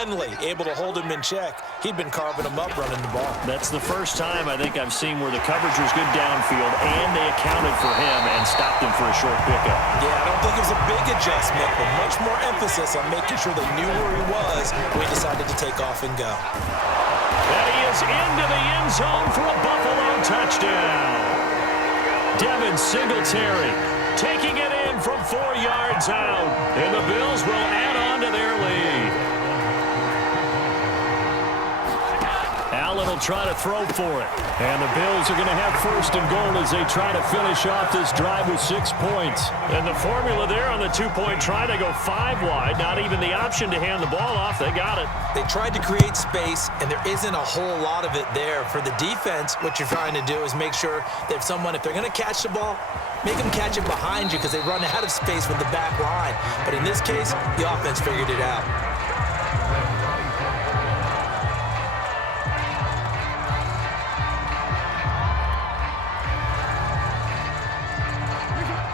finally able to hold him in check. He'd been carving him up running the ball. That's the first time I think I've seen where the coverage was good downfield and they accounted for him and stopped him for a short pickup. Yeah, I don't think it was a big adjustment, but much more emphasis on making sure they knew where he was when he decided to take off and go. And he is into the end zone for a Buffalo touchdown. Devin Singletary taking it in from 4 yards out. And the Bills will add on to their lead. Allen will try to throw for it. And the Bills are going to have first and goal as they try to finish off this drive with 6 points. And the formula there on the 2-point try to go 5 wide. Not even the option to hand the ball off. They got it. They tried to create space, and there isn't a whole lot of it there. For the defense, what you're trying to do is make sure that if they're going to catch the ball, make them catch it behind you because they run out of space with the back line. But in this case, the offense figured it out.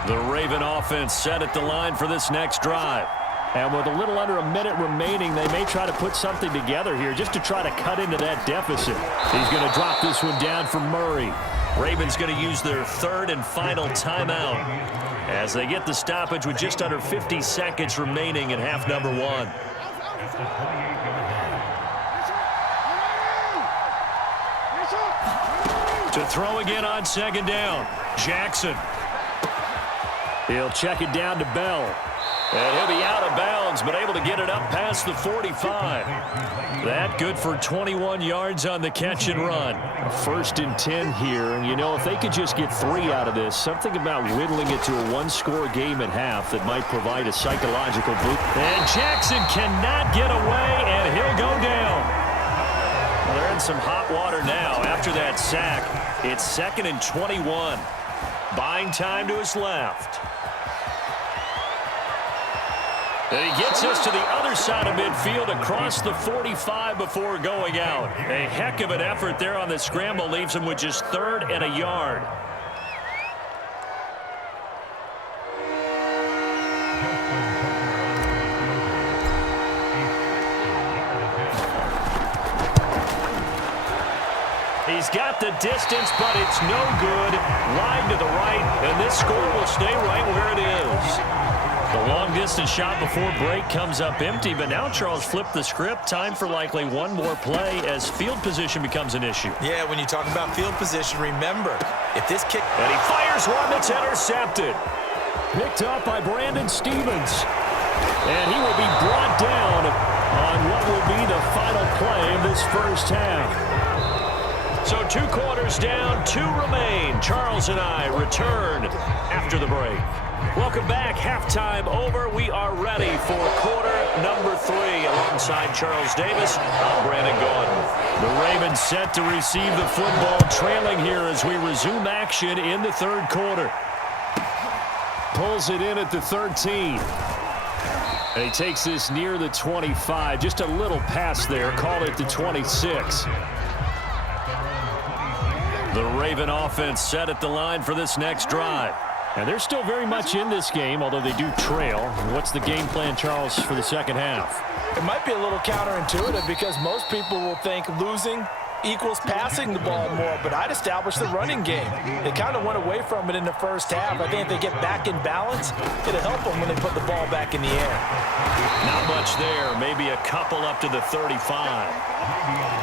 The Raven offense set at the line for this next drive. And with a little under a minute remaining, they may try to put something together here just to try to cut into that deficit. He's going to drop this one down for Murray. Ravens going to use their third and final timeout as they get the stoppage with just under 50 seconds remaining in half number 1. To throw again on second down, Jackson. He'll check it down to Bell. And he'll be out of bounds, but able to get it up past the 45. That good for 21 yards on the catch and run. First and 10 here, and you know, if they could just get 3 out of this, something about whittling it to a 1-score game at half that might provide a psychological boost. And Jackson cannot get away, and he'll go down. Well, they're in some hot water now after that sack. It's 2nd and 21. Buying time to his left. And he gets us to the other side of midfield across the 45 before going out. A heck of an effort there on the scramble leaves him with just 3rd and a yard. He's got the distance, but it's no good. Line to the right, and this score will stay right where it is. The long-distance shot before break comes up empty, but now Charles flipped the script. Time for likely one more play as field position becomes an issue. Yeah, when you talk about field position, remember, if this kick... And he fires one that's intercepted. Picked up by Brandon Stevens. And he will be brought down on what will be the final play of this first half. So 2 quarters down, 2 remain. Charles and I return after the break. Welcome back. Halftime over. We are ready for quarter number 3. Alongside Charles Davis, I'm Brandon Gordon. The Ravens set to receive the football, trailing here as we resume action in the 3rd quarter. Pulls it in at the 13. And he takes this near the 25. Just a little pass there. Call it the 26. The Raven offense set at the line for this next drive. And they're still very much in this game, although they do trail. What's the game plan, Charles, for the second half? It might be a little counterintuitive because most people will think losing equals passing the ball more, but I'd establish the running game. They kind of went away from it in the first half. I think if they get back in balance, it'll help them when they put the ball back in the air. Not much there. Maybe a couple up to the 35.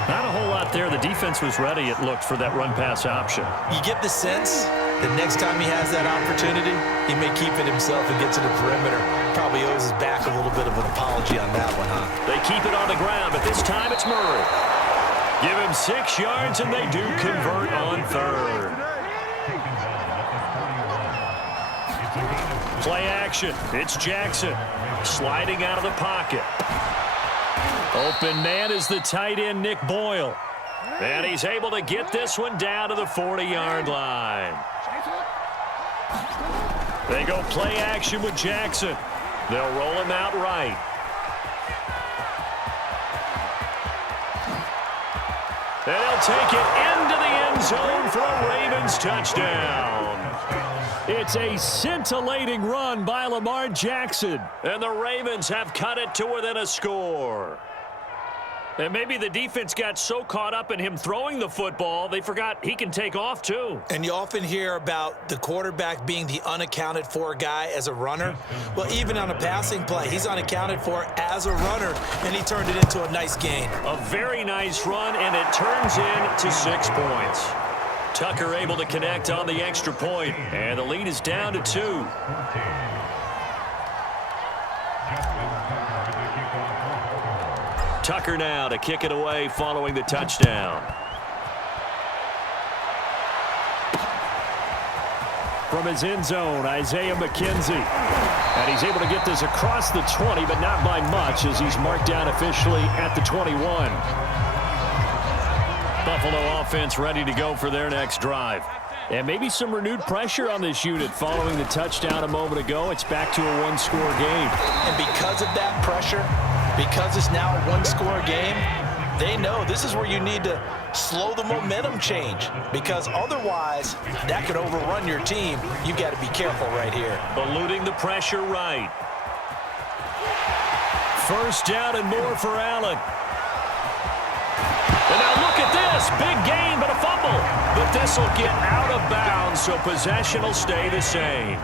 Not a whole lot there. The defense was ready, it looked, for that run-pass option. You get the sense that next time he has that opportunity, he may keep it himself and get to the perimeter. Probably owes his back a little bit of an apology on that one, huh? They keep it on the ground, but this time it's Murray. Give him 6 yards, and they do convert on 3rd. Play action. It's Jackson sliding out of the pocket. Open man is the tight end, Nick Boyle. And he's able to get this one down to the 40-yard line. They go play action with Jackson. They'll roll him out right. And he'll take it into the end zone for a Ravens touchdown. It's a scintillating run by Lamar Jackson. And the Ravens have cut it to within a score. And maybe the defense got so caught up in him throwing the football, they forgot he can take off too. And you often hear about the quarterback being the unaccounted for guy as a runner. Well, even on a passing play, he's unaccounted for as a runner, and he turned it into a nice gain. A very nice run, and it turns into 6 points. Tucker able to connect on the extra point, and the lead is down to 2. Tucker now to kick it away following the touchdown. From his end zone, Isaiah McKenzie. And he's able to get this across the 20, but not by much as he's marked down officially at the 21. Buffalo offense ready to go for their next drive. And maybe some renewed pressure on this unit following the touchdown a moment ago. It's back to a one-score game. And because of that pressure, because it's now a one-score game, they know this is where you need to slow the momentum change, because otherwise that could overrun your team. You've got to be careful right here. Eluding the pressure right. First down and more for Allen. And now look at this. Big gain, but a fumble. But this will get out of bounds, so possession will stay the same.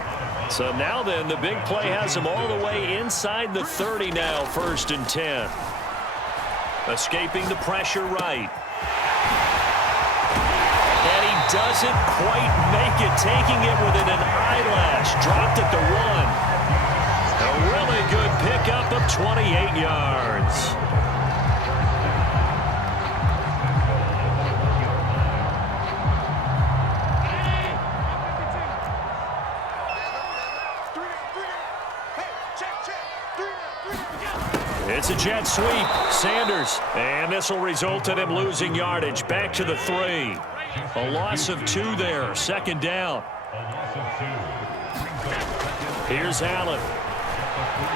So now then, the big play has him all the way inside the 30 now, 1st and 10. Escaping the pressure right. And he doesn't quite make it, taking it within an eyelash. Dropped at the 1. A really good pickup of 28 yards. It's a jet sweep. Sanders. And this will result in him losing yardage. Back to the 3. A loss of 2 there. 2nd down. Here's Allen.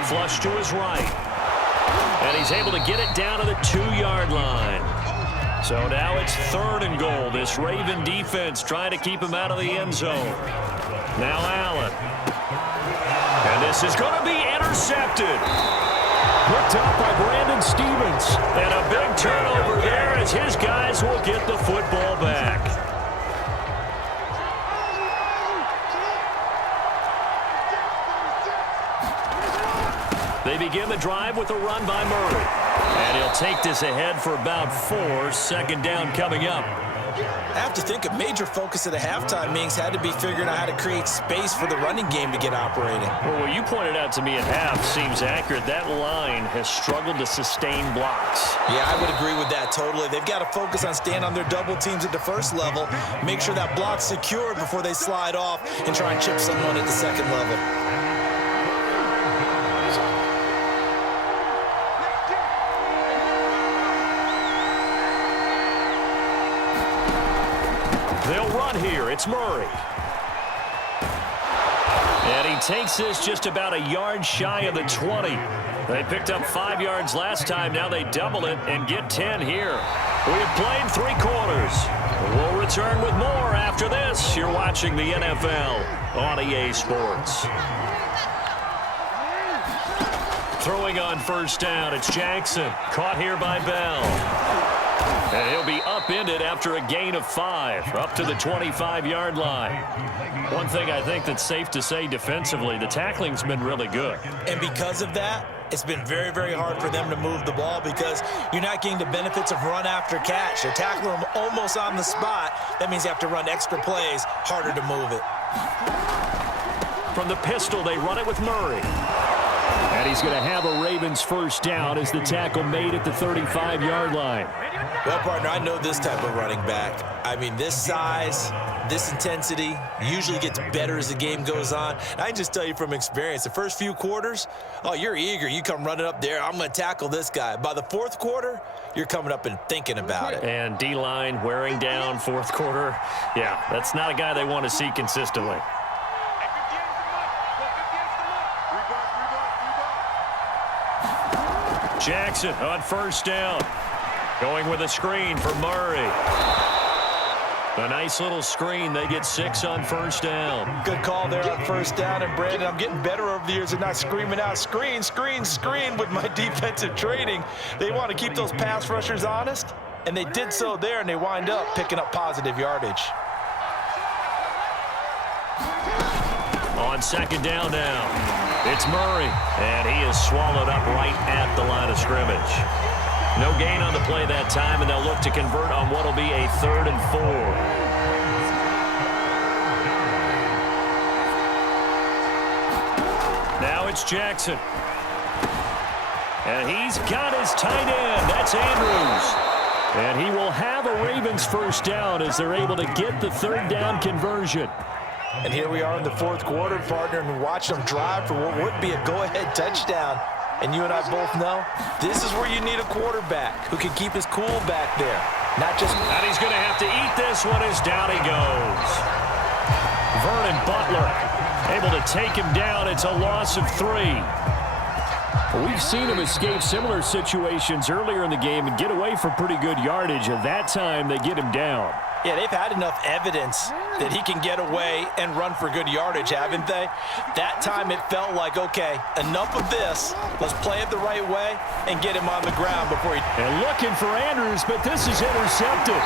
Flush to his right. And he's able to get it down to the 2-yard line. So now it's 3rd and goal. This Raven defense trying to keep him out of the end zone. Now Allen. And this is going to be intercepted. Picked up by Brandon Stevens. And a big turnover there as his guys will get the football back. They begin the drive with a run by Murray. And he'll take this ahead for about 4. 2nd down coming up. I have to think a major focus of the halftime meetings had to be figuring out how to create space for the running game to get operating. Well, what you pointed out to me at half seems accurate. That line has struggled to sustain blocks. Yeah, I would agree with that totally. They've got to focus on staying on their double teams at the first level, make sure that block's secured before they slide off and try and chip someone at the second level. They'll run here. It's Murray. And he takes this just about a yard shy of the 20. They picked up 5 yards last time. Now they double it and get 10 here. We have played 3 quarters. We'll return with more after this. You're watching the NFL on EA Sports. Throwing on first down. It's Jackson. Caught here by Bell. And he'll be upended after a gain of 5, up to the 25-yard line. One thing I think that's safe to say defensively, the tackling's been really good. And because of that, it's been very, very hard for them to move the ball because you're not getting the benefits of run after catch. They're tackling them almost on the spot. That means you have to run extra plays, harder to move it. From the pistol, they run it with Murray. And he's going to have a Ravens first down as the tackle made at the 35-yard line. Well, partner, I know this type of running back. I mean, this size, this intensity usually gets better as the game goes on. And I can just tell you from experience, the first few quarters, oh, you're eager. You come running up there, I'm going to tackle this guy. By the 4th quarter, you're coming up and thinking about it. And D-line wearing down 4th quarter. Yeah, that's not a guy they want to see consistently. Jackson on first down. Going with a screen for Murray. A nice little screen. They get 6 on first down. Good call there on first down. And, Brandon, I'm getting better over the years and not screaming out, screen, screen, screen with my defensive training. They want to keep those pass rushers honest, and they did so there, and they wind up picking up positive yardage. On second down now, it's Murray, and he is swallowed up right at the line of scrimmage. No gain on the play that time, and they'll look to convert on what will be a 3rd and 4. Now it's Jackson. And he's got his tight end. That's Andrews. And he will have a Ravens first down as they're able to get the 3rd down conversion. And here we are in the 4th quarter, partner, and watching them drive for what would be a go-ahead touchdown. And you and I both know this is where you need a quarterback who can keep his cool back there. Not just... And he's going to have to eat this one as down he goes. Vernon Butler able to take him down. It's a loss of 3. We've seen him escape similar situations earlier in the game and get away from pretty good yardage. At that time, they get him down. Yeah, they've had enough evidence that he can get away and run for good yardage, haven't they? That time it felt like, okay, enough of this. Let's play it the right way and get him on the ground before he... And looking for Andrews, but this is intercepted.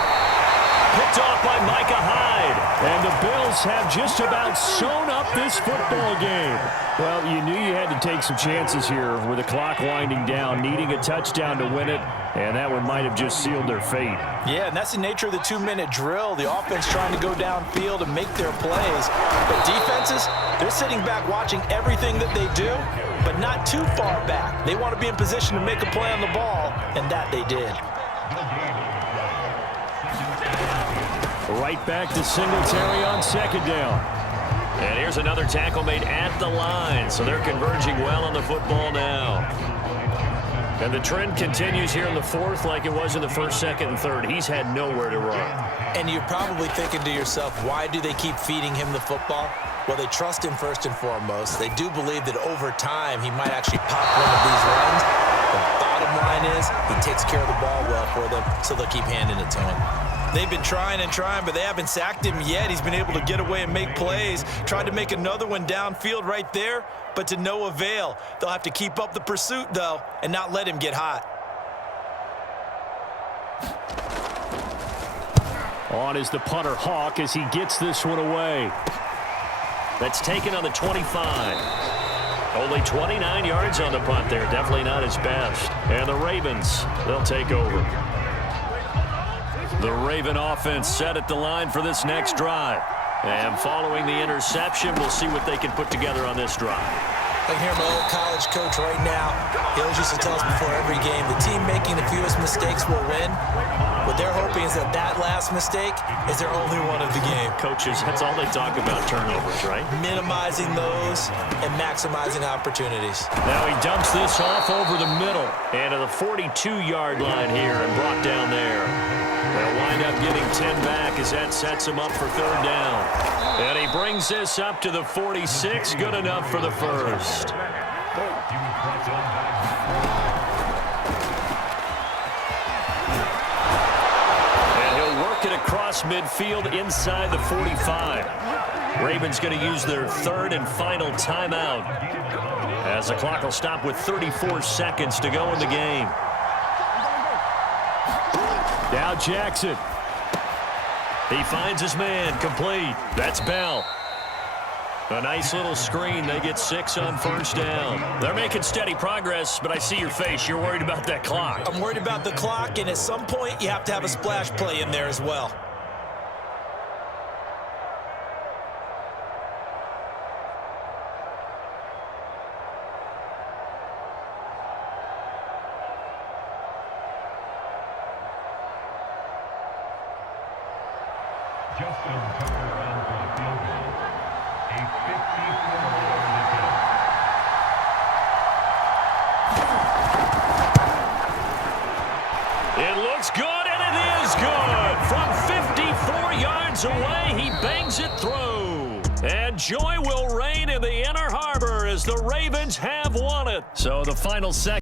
Picked off by Micah Hyde. And the Bills have just about sewn up this football game. Well, you knew you had to take some chances here with the clock winding down, needing a touchdown to win it, and that one might have just sealed their fate. Yeah, and that's the nature of the 2-minute drill. The offense trying to go downfield and make their plays. But defenses, they're sitting back watching everything that they do, but not too far back. They want to be in position to make a play on the ball, and that they did. Right back to Singletary on second down. And here's another tackle made at the line, so they're converging well on the football now. And the trend continues here in the 4th like it was in the 1st, 2nd, and 3rd. He's had nowhere to run. And you're probably thinking to yourself, why do they keep feeding him the football? Well, they trust him first and foremost. They do believe that over time he might actually pop one of these runs. The bottom line is he takes care of the ball well for them, so they'll keep handing it to him. They've been trying and trying, but they haven't sacked him yet. He's been able to get away and make plays. Tried to make another one downfield right there, but to no avail. They'll have to keep up the pursuit, though, and not let him get hot. On is the punter Hawk as he gets this one away. That's taken on the 25. Only 29 yards on the punt there. Definitely not his best. And the Ravens, they'll take over. The Raven offense set at the line for this next drive. And following the interception, we'll see what they can put together on this drive. I can hear my old college coach right now. He always used to tell us before every game, the team making the fewest mistakes will win. What they're hoping is that that last mistake is their only one of the game. Coaches, that's all they talk about, turnovers, right? Minimizing those and maximizing opportunities. Now he dumps this off over the middle and to the 42-yard line here and brought down there. They'll wind up getting 10 back as that sets him up for 3rd down. And he brings this up to the 46. Good enough for the first. And he'll work it across midfield inside the 45. Ravens going to use their 3rd and final timeout as the clock will stop with 34 seconds to go in the game. Now Jackson. He finds his man, complete. That's Bell. A nice little screen. They get 6 on first down. They're making steady progress, but I see your face. You're worried about that clock. I'm worried about the clock, and at some point you have to have a splash play in there as well. It looks good, and it is good. From 54 yards away, he bangs it through. And joy will reign in the Inner Harbor as the Ravens have won it. So the final second.